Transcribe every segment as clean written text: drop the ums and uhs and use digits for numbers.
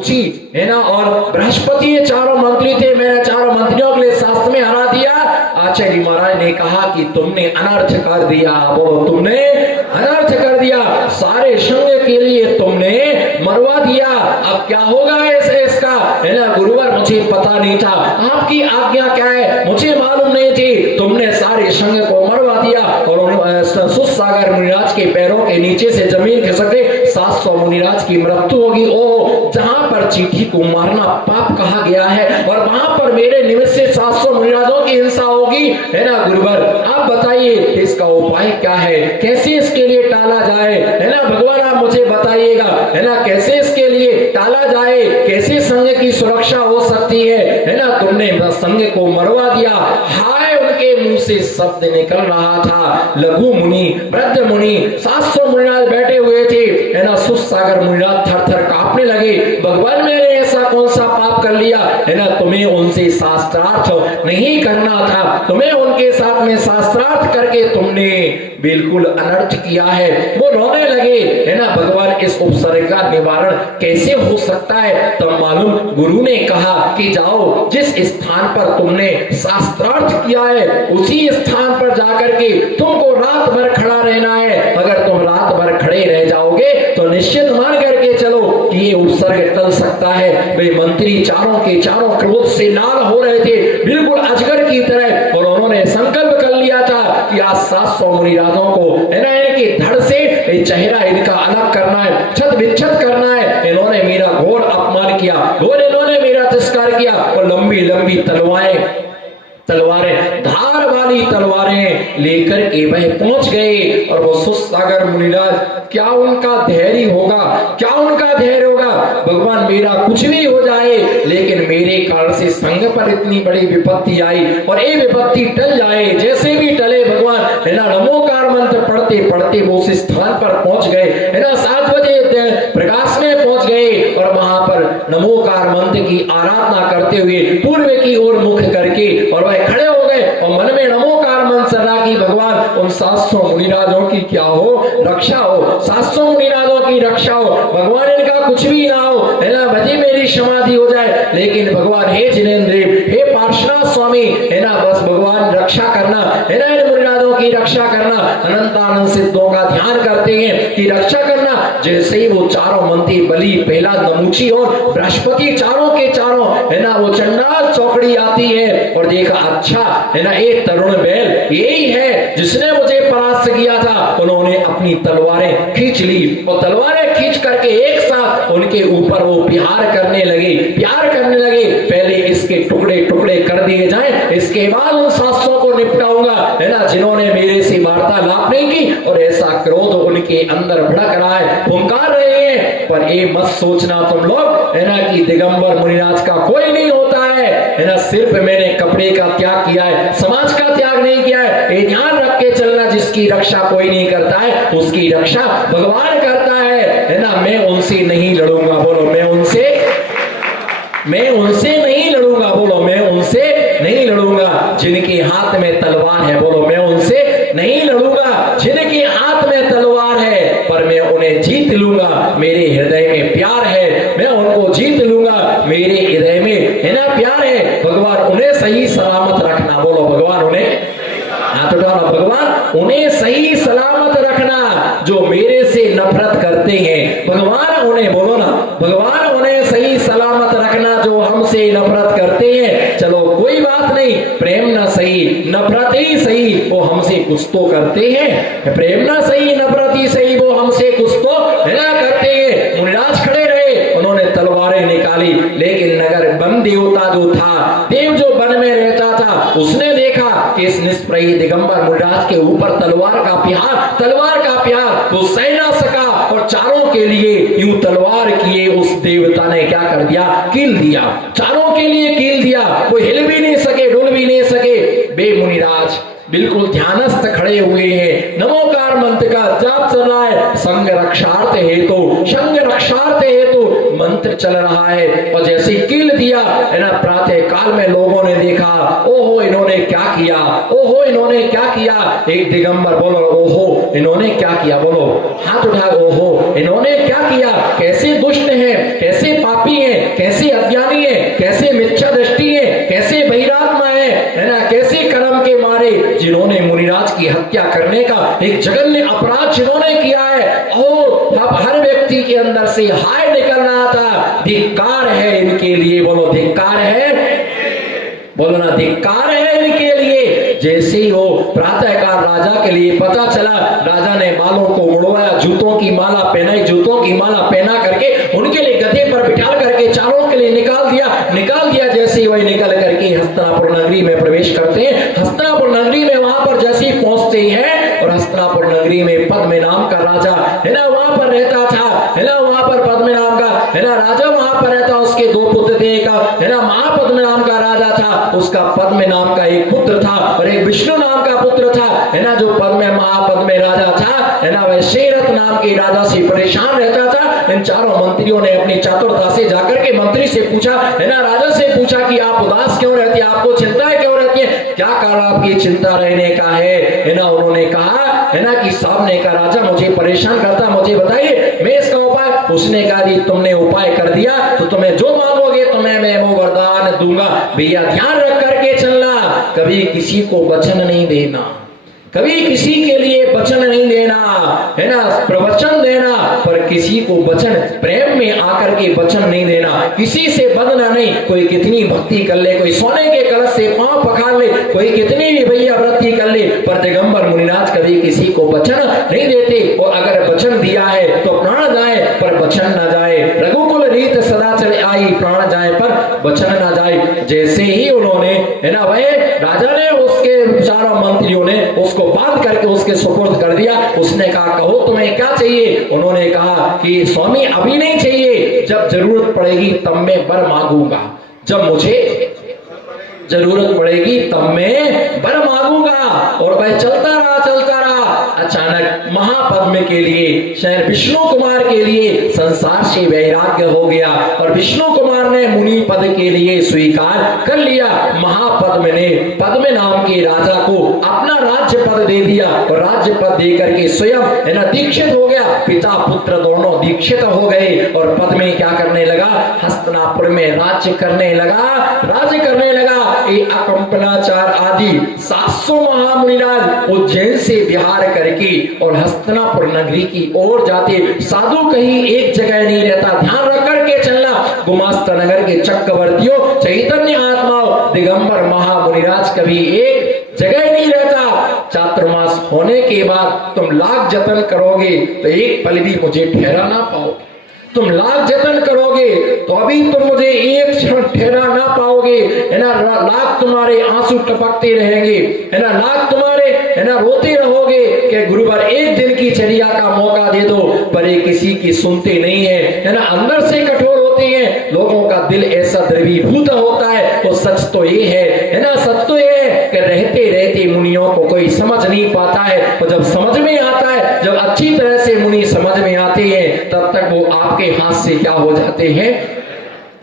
नमूची है ना, और बृहस्पति ये चारों मंत्री थे, मैंने चारों मंत्रियों के लिए शास्त्र में हरा दिया। आचार्य महाराज ने कहा कि तुमने अनर्थ कर दिया, बोलो तुमने अनर्थ कर दिया, सारे संघ के लिए तुमने मरवा दिया। अब क्या होगा इसका, है ना गुरुवर, मुझे पता नहीं था, आपकी आज्ञा क्या है मुझे मालूम नहीं थी, तुमने सारे संघ को मरवा दिया। और सुसागर मुनिराज के पैरों के नीचे से जमीन खिसक गई, 700 मुनिराज की मृत्यु होगी। ओ, जहां पर चींटी को मारना पाप कहा गया है और वहां पर मेरे निमित्त से 700 मुनिराजों की हिंसा होगी, है ना गुरुवर, आप बताइए इसका उपाय क्या है, कैसे इसके लिए टाला जाए, है ना भगवान, आप मुझे बताइएगा, है ना, कैसे इसके लिए टाला जाए, कैसे संघ की सुरक्षा हो सकती है ना। तुमने संघ को मरवा दिया। हाय, उनके मुंह से शब्द निकल रहा था, लघु मुनि, वृद्ध मुनि, 700 मुनिराज बैठे हुए थे, है ना। सुसागर मुनिराज थर थर कांपने लगे, भगवान मैंने ऐसा कौन सा पाप कर लिया, है ना, तुम्हें उनसे शास्त्रार्थ नहीं करना था, तुम्हें उनके साथ में शास्त्रार्थ करके तुमने बिल्कुल अनर्थ किया है। वो रोने लगे, है ना, भगवान इस उपसर्ग का निवारण कैसे हो सकता है। तब मालूम गुरु ने कहा कि जाओ, जिस स्थान पर तुमने शास्त्रार्थ किया है उसी स्थान पर जाकर के तुमको रात भर खड़ा रहना है। अगर तुम रात भर खड़े रह जाओगे तो निश्चित मान करके चलो कि ये उपसर्ग टल सकता है। वे मंत्री चारों के चारों क्रोध से लाल हो रहे थे, बिल्कुल अजगर की तरह, और उन्होंने संकल्प कर लिया था कि आज 700 मुनिराजों को, है ना, इनके धड़ से चेहरा इनका अलग करना है, छत विच्छत करना है। इन्होंने मेरा घोर अपमान किया, घोर इन्होंने मेरा तिरस्कार किया, और लंबी लंबी तलवारें, धार वाली तलवारें लेकर के वह पहुंच गए। और वो सुसागर मुनिराज, क्या उनका धैर्य होगा, क्या उनका धैर्य होगा, भगवान मेरा कुछ भी हो जाए लेकिन मेरे कारण से संघ पर इतनी बड़ी विपत्ति आई और ये विपत्ति टल जाए, जैसे भी टले भगवान, है ना। नमोकार मंत्र पढ़ते पढ़ते वो उस स्थान पर पहुंच गए, है ना, 7 बजे प्रकाश में पहुंच गए, और वहां पर नमोकार मंत्र की आराधना करते हुए पूर्व की ओर मुख करके और वह खड़े हो गए और मन में नमोकार मंत्र सदा की भगवान उन 700 मुनिराजों की क्या हो, रक्षा हो, 700 मुनिराजों की रक्षा हो, भगवान इनका कुछ भी ना हो, है ना, भजी मेरी समाधि हो जाए, लेकिन भगवान हे जिनेंद्र, हे पार्श्वनाथ स्वामी, है ना, बस भगवान रक्षा करना, है ना, इन मुनिराजों की रक्षा करना। अनंतानंद सिद्धों का ध्यान करते हैं कि रक्षा करना। जैसे ही वो चारों मंत्री, बलि, पहला, नमूची और बृहस्पति, चारों के चारों, है ना, वो चंडाल चौकड़ी आती है और देखा, अच्छा, है ना, एक तरुण बैल यही है जिसने मुझे परास्त किया था। उन्होंने अपनी तलवारें खींच ली और तलवारें खींच करके एक साथ उनके ऊपर वो प्यार करने लगे, पहले इसके टुकड़े टुकड़े कर दिए जाएं, इसके बाद उन 700 को निपटाऊंगा, है ना, जिन्होंने मेरे से वार्तालाप नहीं की। और ऐसा क्रोध उनके अंदर भड़क रहा है, फुंकार रहे हैं। पर ये मत सोचना तुम लोग, है ना, कि दिगंबर मुनिराज का कोई नहीं होता है ना, सिर्फ मैंने कपड़े का त्याग किया है, समाज का त्याग नहीं किया है। ये ध्यान रख के चलना, जिसकी रक्षा कोई नहीं करता है उसकी रक्षा भगवान करता है ना। मैं उनसे नहीं लड़ूंगा, बोलो मैं उनसे नहीं लड़ूंगा, बोलो मैं उनसे नहीं लड़ूंगा। जिनके हाथ में तलवार है, बोलो मैं उनसे नहीं लड़ूंगा। जिनके हाथ में तलवार है पर मैं उन्हें जीत लूंगा। मेरे हृदय में प्यार है, मैं उनको जीत लूंगा। मेरे हृदय में, है ना, प्यार है। भगवान उन्हें सही सलामत रखना, बोलो भगवान उन्हें, हाथ उठाना, भगवान उन्हें सही सलामत रखना। जो मेरे से नफरत करते हैं, भगवान उन्हें, बोलो ना, भगवान उन्हें सही सलामत रखना। जो हमसे नफरत करते हैं, चलो कोई बात नहीं, प्रेम ना सही, नफरत ही सही, वो हमसे कुछ तो करते हैं। प्रेम ना सही, नफरत ही सही, वो हमसे कुछ तो, है ना, करते हैं। मुनिराज खड़े रहे, उन्होंने तलवारें निकाली, लेकिन नगर वन देवता जो था, देव जो वन में रहता था, उसने देखा कि इस निष्प्रयी दिगंबर मुनिराज के ऊपर तलवार का प्यार वो सह ना सका और चारों के लिए यूं तलवार किए उस देवता ने क्या कर दिया, कील दिया, चारों के लिए कील दिया। वो हिल भी नहीं सके, डुल भी नहीं सके। बे मुनिराज बिल्कुल ध्यानस्थ खड़े हुए हैं। नमोकार मंत्र का जाप चल रहा है। संग रक्षार्थ हेतु, संग रक्षार्थ हेतु मंत्र चल रहा है। और जैसे कील दिया है ना, प्रातः काल में लोगों ने देखा, ओहो इन्होंने क्या किया, ओहो इन्होंने क्या किया। एक दिगंबर बोलो ओहो इन्होंने क्या किया, बोलो हाथ उठा, ओहो इन्होंने क्या किया। कैसे दुष्ट हैं, कैसे पापी हैं, कैसे अज्ञानी हैं, कैसे मिथ्या दृष्टि है, कैसे बहिरात्मा है ना, कैसे कर्म के मारे जिन्होंने मुनिराज की हत्या करने का एक जघन्य अपराध जिन्होंने किया है। और अब हर व्यक्ति के अंदर से हाय निकल रहा था, धिक्कार है इनके लिए, बोलो धिक्कार है, बोलो ना धिक्कार है इनके लिए। जैसे ही वो प्रातःकाल राजा के लिए पता चला, राजा ने बालों को मुड़वाया, जूतों की माला पहनाई, जूतों की माला पहना करके उनके लिए गधे पर बिठा करके चारों के लिए निकाल दिया। जैसे ही वही निकल करके हस्तिनापुर नगरी में प्रवेश करते हैं। हस्तिनापुर नगरी में वहां पर जैसे ही पहुंचते हैं, और हस्तिनापुर नगरी में पद्म नाम का राजा है ना वहां पर रहता था, है ना वहां पर पद्म नाम का है ना राजा वहां पर रहता। उसके दो पुत्र थे, एक है ना महापद्म नाम का राजा था, उसका पद्म नाम का एक पुत्र था, और एक विष्णु नाम का पुत्र था, है ना जो पद्म महापद्म राजा था, है ना वह शेरथ नाम के राजा से परेशान रहता था। इन चारों मंत्रियों ने अपनी चातुरता से जाकर के मंत्री से पूछा, है ना राजा से पूछा कि आप उदास क्यों रहते हैं, आपको चिंताएं क्यों रहती है, क्या कारण आपकी चिंता रहने का है ना। उन्होंने कहा है ना कि सामने का राजा मुझे परेशान करता, मुझे बताइए मैं इसका उपाय। उसने कहा कि तुमने उपाय कर दिया तो तुम्हें जो मांगोगे तुम्हें मैं वो वरदान दूंगा। भैया ध्यान रख करके चलना, कभी किसी को वचन नहीं देना, कभी किसी के लिए वचन नहीं देना, है ना प्रवचन देना, पर किसी को वचन प्रेम में आकर के वचन नहीं देना, किसी से बदना नहीं। कोई कितनी भक्ति कर ले, कोई सोने के कलश से पांव पखार ले, कोई कितनी भी भैया व्रती कर ले, पर दिगंबर मुनिराज कभी किसी को वचन नहीं देते। और अगर वचन दिया है तो प्राण जाए पर वचन न जाए, रघुकुल रीत सदा चले आई, प्राण जाए पर वचन न जाए। जैसे ही उन्होंने है ना वह राजा ने उसके चारों मंत्रियों ने उसको बांध करके उसके सुपुर्द कर दिया। उसने कहा कहो तुम्हें क्या चाहिए। उन्होंने कहा कि स्वामी अभी नहीं चाहिए, जब जरूरत पड़ेगी तब मैं वर मांगूंगा, जब मुझे जरूरत पड़ेगी तब मैं वर मांगूंगा। और वह चलता रहा। अचानक महापद्म के लिए, शायद विष्णु कुमार के लिए संसार से वैराग्य हो गया, और विष्णु कुमार ने मुनि पद के लिए स्वीकार कर लिया। महापद्म ने पद्म नाम के राजा को अपना राज्य पद दे दिया, और राज्य पद दे करके स्वयं है ना दीक्षित हो गया। पिता पुत्र दोनों दीक्षित हो गए, और पद्म क्या करने लगा, हस्तिनापुर में राज्य करने लगा। अकंपनाचार आदि 700 महामुनिराज उज्जैन से विहार करके और हस्तिनापुर नगरी की ओर जाते। साधु कहीं एक जगह नहीं रहता, ध्यान रख करके चलना। गुमास्ता नगर के चक्रवर्तियों, चैतन्य आत्माओं, दिगंबर महामुनिराज कभी एक जगह नहीं रहता। चातुर्मास होने के बाद तुम लाख जतन करोगे तो एक पल भी मुझे ठहरा ना पाओगे, तुम लाख जतन करोगे तो अभी तुम मुझे एक क्षण ठहरा ना पाओगे, है ना। लाख तुम्हारे आंसू टपकते रहेंगे, है ना, लाख तुम्हारे है ना रोते रहोगे कि गुरुवर एक दिन की चर्या का मौका दे दो, पर ये किसी की सुनते नहीं है ना। अंदर से कठोर होते हैं, लोगों का दिल ऐसा द्रवीभूत होता है। तो सच तो ये है ना, सच तो ये है कि रहते रहते मुनियों को कोई समझ नहीं पाता है, और जब समझ में आता है, जब अच्छी तरह से मुनि समझ में आते हैं, तब तक वो आपके हाथ से क्या हो जाते हैं,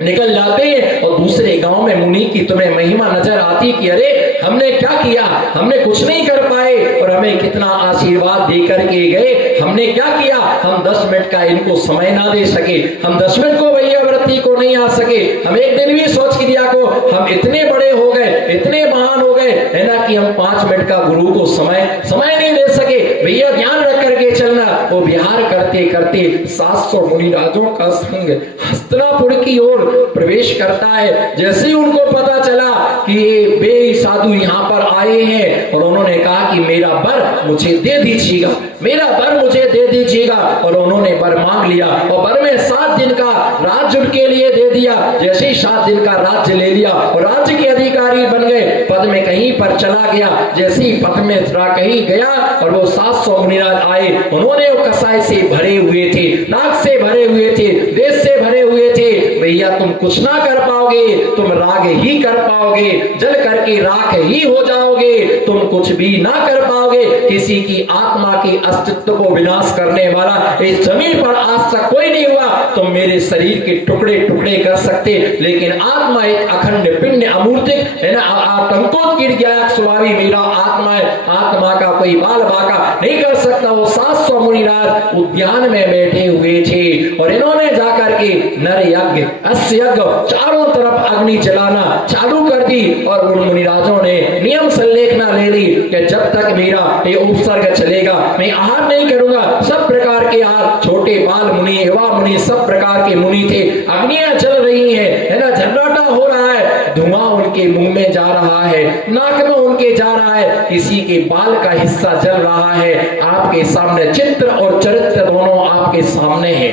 निकल जाते हैं। और दूसरे गांव में मुनि की तुम्हें महिमा नजर आती कि अरे हमने क्या किया, हमने कुछ नहीं कर पाए, और हमें कितना आशीर्वाद देकर के गए, हमने क्या किया, हम 10 मिनट का इनको समय ना दे सके, हम 10 मिनट को भैया व्रती को नहीं आ सके, हम एक दिन भी सोच दिया को हम इतने बड़े हो गए, इतने महान हो गए, है ना, कि हम 5 मिनट का गुरु को समय नहीं दे सके। भैया ध्यान रख करके चलना। वो विहार करते करते 700 मुनिराजों का संग हस्तिनापुर की ओर प्रवेश करता है। जैसे ही उनको पता चला कि ये वे साधु यहाँ पर आए हैं, और उन्होंने कहा कि मेरा वर मुझे दे दीजिएगा, मेरा वर मुझे दे दीजिएगा। और उन्होंने वर मांग लिया, और वर में 7 दिन का राज्य उनके लिए दे दिया। जैसे ही 7 दिन का राज्य ले लिया और राज्य के अधिकारी बन गए। पद में कहीं पर चला गया, जैसे ही पद में कहीं गया, और वो 700 मुनिराज आए, उन्होंने वो कसाई से भरे हुए थे, नाक से भरे हुए थे, देश से भरे हुए थे। भैया भैया तुम कुछ ना कर पाओगे, तुम राग ही कर पाओगे, जल करके राख ही हो जाओगे, तुम कुछ भी ना कर पाओगे। किसी की आत्मा की अस्तित्व को विनाश करने वाला इस जमीन पर आज तक कोई नहीं हुआ। तुम मेरे शरीर के टुकड़े टुकड़े कर सकते, लेकिन आत्मा एक अखंड पिंड अमूर्तिक है ना, आतंकों गिर गया स्वामी मेरा आत्मा है, आत्मा का कोई बाल बाका नहीं कर सकता। वो 700 मुनिराज उद्यान में बैठे हुए थे और इन्होंने जाकर के नर यज्ञ अश्व यज्ञ चारों तरफ अग्नि जलाना चालू कर दी और उन मुनिराजों ने नियम संलेखना ले ली कि जब तक मेरा ये उपसर्ग चलेगा मैं आहार नहीं करूंगा। सब प्रकार के आहार, छोटे बाल मुनि, युवा मुनि, सब प्रकार के मुनि थे। अग्नियां जल रही है ना, झरनाटा हो रहा है, धुआं उनके मुंह में जा रहा है, नाक में उनके जा रहा है, किसी के बाल का हिस्सा जल रहा है। आपके सामने चित्र और चरित्र दोनों आपके सामने है,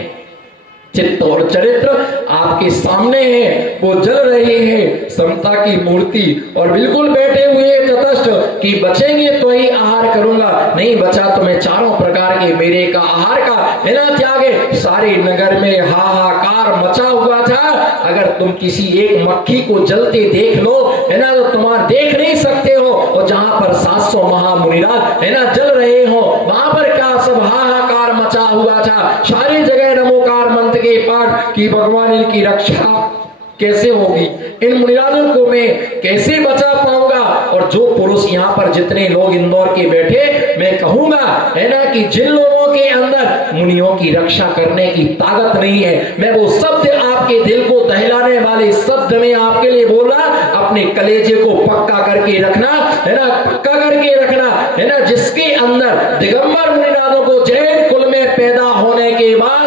चित्त और चरित्र आपके सामने है, वो जल रहे हैं समता की मूर्ति और बिल्कुल बैठे हुए तटस्थ कि बचेंगे तो ही आहार करूंगा, नहीं बचा तो मैं चारों प्रकार के मेरे का आहार का है ना त्यागे। सारे नगर में हाहाकार मचा हुआ था। अगर तुम किसी एक मक्खी को जलते देख लो है ना, तो तुम्हारा देख नहीं सकते हो, और जहां पर 700 महामुनिराज है ना जल रहे हो, वहां पर क्या सब हाहाकार मचा हुआ था। सारी जगह नमोकार मंत्र के पाठ की भगवान इनकी रक्षा कैसे होगी, इन मुनिराजों को मैं कैसे बचा पाऊंगा। और जो पुरुष यहाँ पर जितने लोग इंदौर के बैठे, मैं कहूंगा है ना कि जिन लोगों के अंदर मुनियों की रक्षा करने की ताकत नहीं है, मैं वो शब्द आपके दिल को दहलाने वाले शब्द में आपके लिए बोल रहा, अपने कलेजे को पक्का करके रखना है ना, पक्का करके रखना है ना। जिसके अंदर दिगंबर मुनिराजों को जैन कुल में पैदा होने के बाद,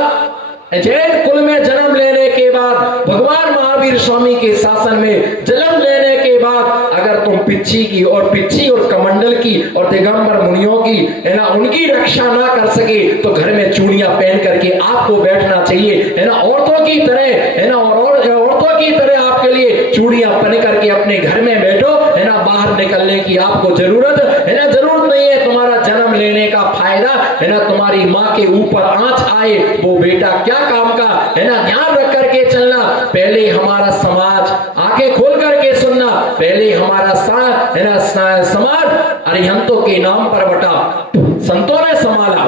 जैन कुल में जन्म लेने के बाद, भगवान महावीर स्वामी के शासन में जन्म लेने के बाद, अगर तुम पिच्छी की और पिच्छी और कमंडल की और दिगंबर मुनियों की है ना उनकी रक्षा ना कर सके, तो घर में चूड़ियां पहन करके आपको बैठना चाहिए है ना, औरतों की तरह है ना, और औरतों की तरह आपके लिए चूड़ियां पहन करके अपने घर में बैठो है ना, बाहर निकलने की आपको जरूरत है ना, जरूरत नहीं है। तुम्हारा जन्म लेने का फायदा है ना, तुम्हारी माँ के ऊपर आंच आए वो बेटा क्या काम का है ना, ध्यान रख करके चलना। पहले हमारा समाज, आंखें खोल करके सुनना, पहले हमारा है ना समाज अरिहंतों के नाम पर बटा, संतों ने संभाला।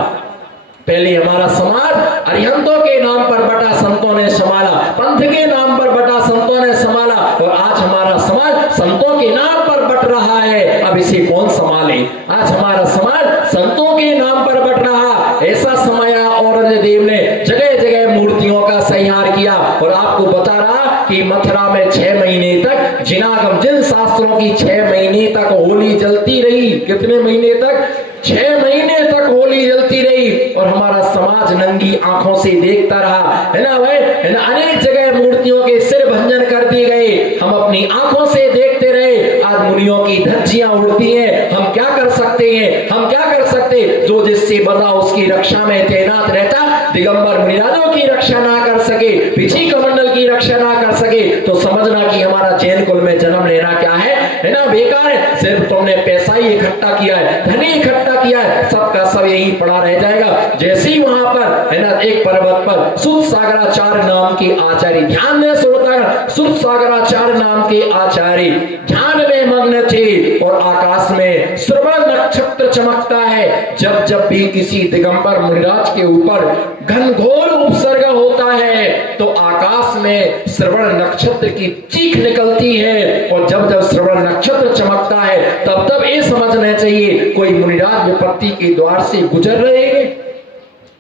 पहले हमारा समाज अरिहंतों के नाम पर बटा, संतों ने संभाला, पंथ के नाम पर बटा, संतों ने संभाला, और आज हमारा समाज संतों के नाम पर बट रहा है। अब इसे कौन संभाले? आज हमारा समाज संतों के नाम पर बट रहा। ऐसा समय औरंगजेब ने जगह जगह मूर्तियों का संहार किया, और आपको बता रहा कि मथुरा में 6 महीने तक जिनागम, जिन शास्त्रों की 6 महीने तक होली जलती रही, कितने महीने तक? 6 महीने तक होली जलती रही, और हमारा समाज नंगी आंखों से देखता रहा है ना भाई, है ना। अनेक जगह मूर्तियों के सिर भंजन कर दिए गए, हम अपनी आंखों से देखते रहे। आज मुनियों की धज्जियां उड़ती हैं, हम क्या कर सकते हैं? हम क्या कर सकते? जो जिससे बंधा उसकी रक्षा में तैनात रहता, दिगंबर मुनिराजों की रक्षा ना कर सके, पिछी कमंडल की रक्षा ना कर सके, तो समझना कि हमारा जैन कुल में जन्म लेना क्या है ना, बेकार है। सिर्फ तुमने पैसा ही इकट्ठा किया है, धन ही इकट्ठा किया है, सबका सब यही पड़ा रह जाएगा। जैसे ही वहां पर है ना एक पर्वत पर सुत सागराचार्य नाम के आचार्य, ध्यान में श्रोता, सुत सागराचार्य नाम के आचार्य ध्यान में मग्न थे, और आकाश में श्रवण नक्षत्र चमकता है। जब जब भी किसी दिगंबर मुनिराज के ऊपर घनघोर उपसर्ग होता है, तो आकाश में श्रवण नक्षत्र की चीख निकलती है, और जब जब श्रवण नक्षत्र चमकता है, तब तब ये समझना चाहिए कोई मुनिराज विपत्ति के द्वार से गुजर रहे हैं,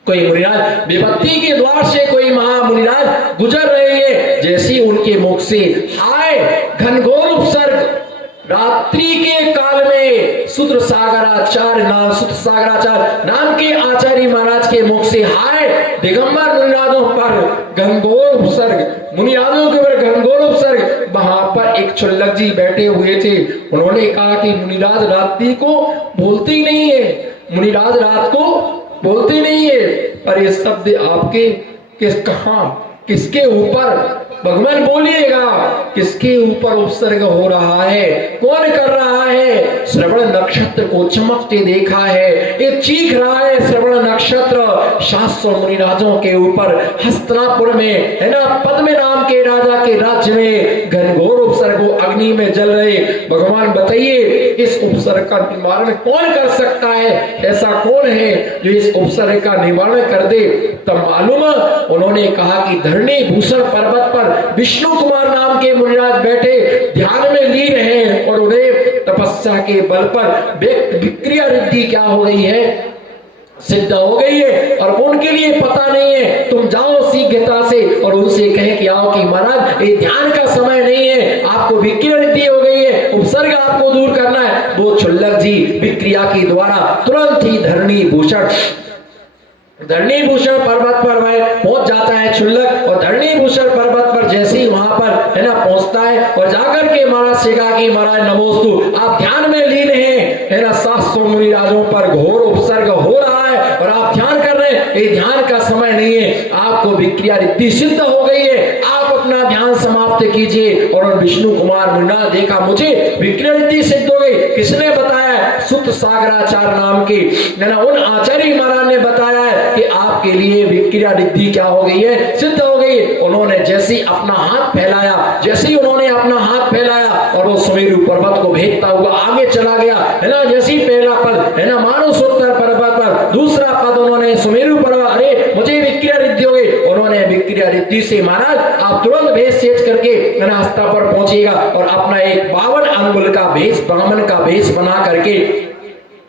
कोई मुनिराज विपत्ति के द्वार से कोई महामुनिराज गुजर रहे हैं। जैसे उनके मुख से हाय घनघोर उपसर्ग, रात्रि के काल में सुत सागराचार्य नाम के आचार्य महाराज के मुख से हाय दिगंबर मुनिराजों पर घनघोर उपसर्ग, मुनिराजों के ऊपर घनघोर उपसर्ग। वहां पर एक चुल्लक जी बैठे हुए थे, उन्होंने कहा कि मुनिराज रात्रि को बोलती नहीं है, मुनिराज रात को बोलते नहीं है, पर ये शब्द आपके किसके ऊपर भगवान बोलिएगा किसके ऊपर उपसर्ग हो रहा है, कौन कर रहा है। श्रवण नक्षत्र को चमकते देखा है, ये चीख रहा है श्रवण नक्षत्र 700 मुनिराजों के ऊपर हस्तिनापुर में, है ना, पद्म नाम के राजा के राज्य में घनघोर उपसर्ग अग्नि में जल रहे। भगवान बताइए इस उपसर्ग का निवारण कौन कर सकता है, ऐसा कौन है जो इस उपसर्ग का निवारण कर दे। तब मालूम उन्होंने कहा कि धरणी भूषण पर्वत पर विष्णु कुमार नाम के मुनिराज बैठे ध्यान में लीन हैं और उन्हें तपस्या के बल पर विक्रिया रिद्धि क्या हो गई है, सिद्ध हो गई है और उनके लिए पता नहीं है। तुम जाओ शीघ्रता से और उनसे कहे कि आओ कि महाराज ये ध्यान का समय नहीं है, आपको विक्रिया रिद्धि हो गई है, उपसर्ग आपको दूर करना है। वो क्षुल्लक जी विक्रिया के द्वारा तुरंत ही धरणी भूषण पर्वत पर वह पहुंच जाता है क्षुल्लक, और धरणी भूषण पर्वत पर जैसे ही वहां पर, है ना, पहुंचता है और जाकर के महाराज से कहा कि महाराज नमोस्तु, आप ध्यान में लीन हैं, है ना, 700 मुनिराजों पर घोर उपसर्ग हो रहा है और आप ध्यान कर रहे हैं, ये ध्यान का समय नहीं है, आपको विक्रिया रिद्धि सिद्ध हो गई है, आप अपना ध्यान समाप्त कीजिए। और विष्णु कुमार मुनिराज देखा मुझे विक्रिया रिद्धि सिद्ध हो गई, किसने बताया? सुत सागराचार्य नाम के, है ना, उन आचार्य महाराज ने बताया है कि आपके लिए विक्रिया रिद्धि क्या हो गई है, सिद्ध हो गई। उन्होंने जैसे ही अपना हाथ फैलाया, जैसे ही उन्होंने अपना हाथ फैलाया और वो सुमेरु पर्वत को भेदता हुआ आगे चला गया, है ना, जैसे ही पहला पद, है ना, मानसोत्तर पर्वत पर, दूसरा पद उन्होंने सुमेरु पर्वत, अरे मुझे विक्रिया रिद्धि हो गई, उन्होंने विक्रिया रिद्धि से महाराज आप तुरंत भेष सेच करके हस्ता पर पहुंचेगा और अपना एक 52 अंगुल का भेष, ब्राह्मण का भेष बना करके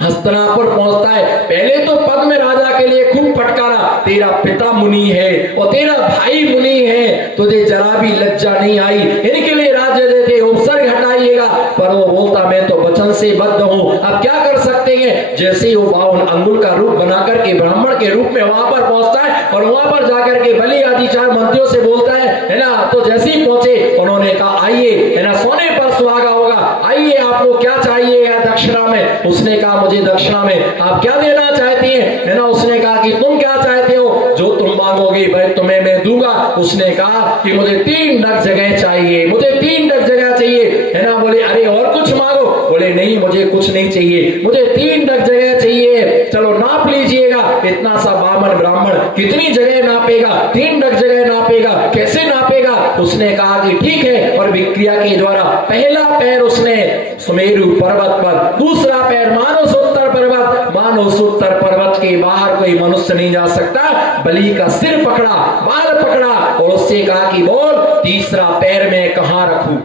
हस्तिनापुर पहुंचता है। पहले तो पद्म राजा के लिए खूब फटकारा, तेरा पिता मुनि है और तेरा भाई मुनि है, तुझे जरा भी लज्जा नहीं आई, इनके लिए राज्य देते, उपसर्ग हटाइएगा। पर वो बोलता मैं तो वचन से बद्ध हूँ, अब क्या कर सकते हैं। जैसे ही वो 52 अंगुल का रूप बनाकर के ब्राह्मण के रूप में वहां पर पहुंचता है और वहां पर जाकर के बलि आदि 4 मंत्रियों से बोलता है ना, तो जैसे ही पहुंचे उन्होंने कहा आइए, है ना, सोने पर सुहागा होगा, आइए आपको क्या चाहिए दक्षिणा में। उसने कहा मुझे दक्षिणा में आप क्या देना चाहती हैं, है ना। उसने कहा कि तुम क्या चाहते हो, जो तुम मांगोगे भाई तुम्हें मैं दूंगा। उसने कहा कि मुझे 3 नग जगह चाहिए, मुझे 3 नग जगह चाहिए, है ना। बोले अरे और कुछ मांगो, बोले नहीं मुझे कुछ नहीं चाहिए, मुझे 3 नग जगह चाहिए। चलो नाप लीजिएगा, इतना सा बामन ब्राह्मण कितनी जगह नापेगा, 3 नग जगह नापेगा, कैसे नापेगा। उसने कहा कि ठीक है, और विक्रिया के द्वारा पहला पैर उसने सुमेरु पर्वत पर, दूसरा पैर मानसोत्तर पर्वत, मानसोत्तर पर्वत के बाहर कोई मनुष्य नहीं जा सकता। बलि का सिर पकड़ा, बाल पकड़ा और उससे कहा कि बोल तीसरा पैर में कहां रखूं,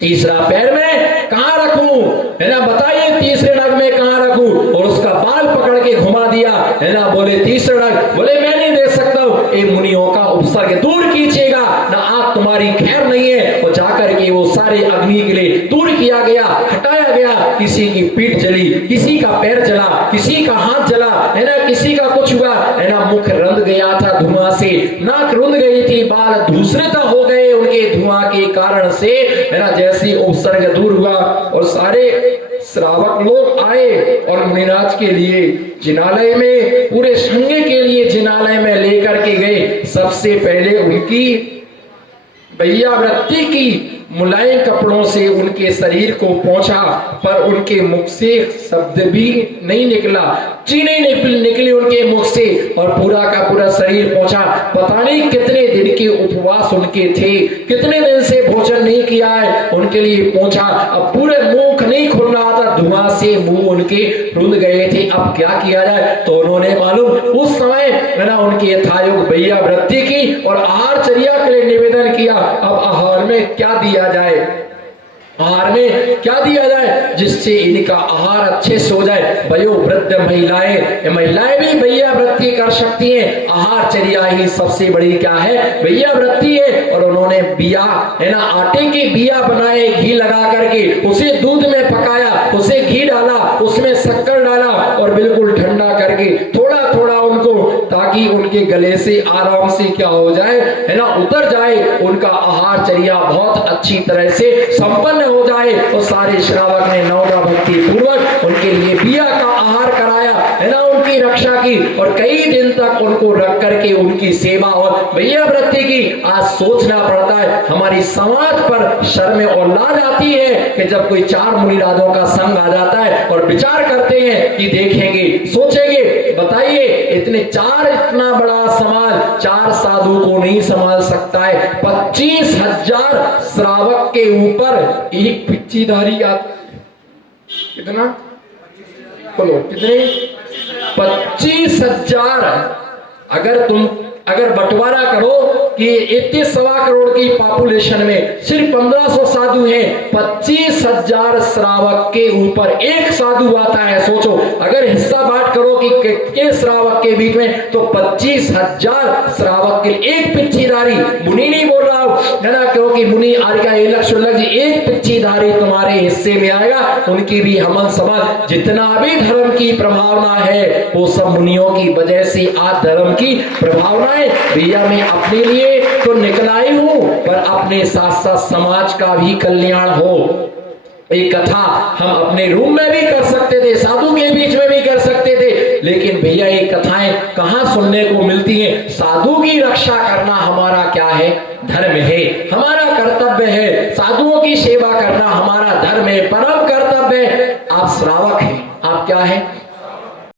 तीसरा पैर में कहां रखूं, है ना, बताइए तीसरे नग में कहां रखूं। और उसका बाल पकड़ के घुमा दिया, है ना। बोले तीसरा नग, बोले मैं नहीं दे सकता हूं, ये मुनियों का उपसर्ग दूर कीजिएगा ना, आप तुम्हारी खैर नहीं है। और जाकर के वो सारे अग्नि के लिए दूर किया गया, हटाया गया। किसी की पीठ जली, किसी का पैर जला, किसी का हाथ जला, है ना, किसी का कुछ हुआ, है ना। मुख रंध गया था धुआं से, नाक रुंध गई थी, बाल धूसरित हो गए उनके धुआं के कारण से, है ना। जैसे उपसर्ग दूर हुआ और सारे श्रावक लोग आए और मुनिराज के लिए जिनालय में, पूरे संघ के लिए जिनालय में लेकर के गए। सबसे पहले उनकी वैयावृत्ति की मुलायम कपड़ों से उनके शरीर को पोंछा, पर उनके मुख से शब्द भी नहीं निकला, चीने निकली उनके मुख से, और पूरा का पूरा शरीर पोंछा। पता नहीं कितने दिन के उपवास उनके थे, कितने दिन से भोजन नहीं किया है, उनके लिए पोंछा। अब पूरे मुख नहीं खुल रहा था, धुआं से मुंह उनके रुंध गए थे। अब क्या किया जाए, तो उन्होंने मालूम उस समय, है ना, उनकी यथायोग वैयावृत्ति की और आहारचर्या के लिए निवेदन किया। अब आहार में क्या दिया जाए, आहार में क्या दिया जाए जिससे इनका आहार अच्छे से हो जाए। वयोवृद्ध महिलाएं भी वैयावृत्ति कर सकती हैं, आहारचर्या ही सबसे बड़ी क्या है, वैयावृत्ति है। और उन्होंने बिया, है ना, आटे के बिया बनाए, घी लगा करके उसे दूध में पकाया, उसे घी डाला, उसमें शक्कर डाला और बिल्कुल ठंडा करके थोड़ा थोड़ा उनको, ताकि उनके गले से आराम से क्या हो जाए, है ना, उतर जाए, उनका आहारचर्या बहुत अच्छी तरह से संपन्न हो जाए। और सारे श्रावक ने नवदा भक्ति पूर्वक उनके लिए बिया का आहार कराया, है ना। महीना उनकी रक्षा की और कई दिन तक उनको रख करके उनकी सेवा और भैया वृत्ति की। आज सोचना पड़ता है, हमारी समाज पर शर्म और लाज आती है कि जब कोई 4 मुनिराजों का संग आ जाता है और विचार करते हैं कि देखेंगे, सोचेंगे, बताइए इतना बड़ा समाज 4 साधु को नहीं संभाल सकता है। 25,000 श्रावक के ऊपर एक पिच्चीधारी कितना बोलो, कितने 25,000। अगर बंटवारा करो कि इतने 1.25 करोड़ की पॉपुलेशन में सिर्फ 1500 साधु हैं, 25,000 श्रावक के ऊपर एक साधु आता है। सोचो, अगर हिस्सा बांट करो कि कितने श्रावक के बीच में, तो 25,000 श्रावक के एक पिच्छीधारी, मुनि नहीं बोल रहा हूं है ना, क्योंकि मुनि आर्का लक्ष्मण जी एक पिच्छीधारी तुम्हारे हिस्से में आएगा, उनकी भी हमल समाज जितना भी धर्म की प्रभावना है वो सब मुनियों की वजह से आज धर्म की प्रभावना। भैया मैं अपने लिए तो निकला ही हूं, पर अपने साथ साथ समाज का भी कल्याण हो। एक कथा हम अपने रूम में भी कर सकते थे, साधु के बीच में भी कर सकते थे, लेकिन भैया ये कथाएं कहां सुनने को मिलती हैं। साधु की रक्षा करना हमारा क्या है? धर्म है, हमारा कर्तव्य है। साधुओं की सेवा करना हमारा धर्म है, परम कर्तव्य है। आप श्रावक हैं, आप क्या है?